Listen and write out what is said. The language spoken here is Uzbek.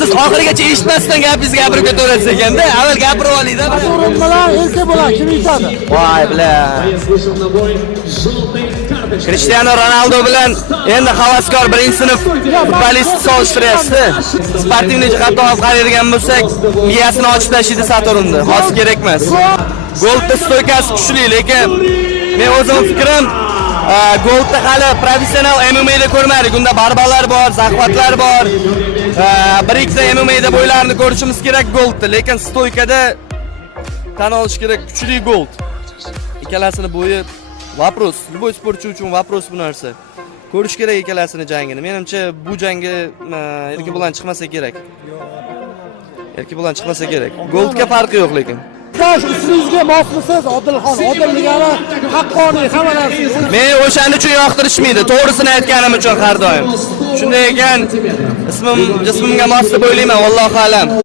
Siz oxirigacha eshitmasdan gapingizni gapirib ketaverasiz ekanda. Avval gapirib oling-da. O'rin bilan erkak bilan kim yutadi? Voy bilan. Cristiano Ronaldo bilan endi havaskor birinchi sinf futbolist solishtiryapsiz. Sportivniy jihatdan olib qaraydigan bo'lsak, miyasini ochib tashlaydi Saturnni. Hozir kerak emas. Golda stoykasi kuchli, lekin men o'zim fikrim, golda hali professional MMA'da ko'rmadik. Unda barbalar bor, zaxvatlar bor. Bir ikkita MMA'da bo'ylarni ko'rishimiz kerak golda, lekin stoykada tan olish kerak, kuchli gold. Ikkalasini bo'yi вопрос, любой sportchi uchun вопрос bu narsa. Ko'rish kerak ikkalasini jangini. Menimcha bu jangi erki bilan chiqmasa kerak. Erki bilan chiqmasa kerak. Goldga farqi yo'q lekin. Siz ustingizga mosmisiz Odilxon? Odil degani haqqoniy hamma narsa. Men o'shaning uchun yoqtirishmaydi. To'g'risini aytganim uchun har doim. Shunday ekan, jismimga mos deb o'ylayman, vallohu alam.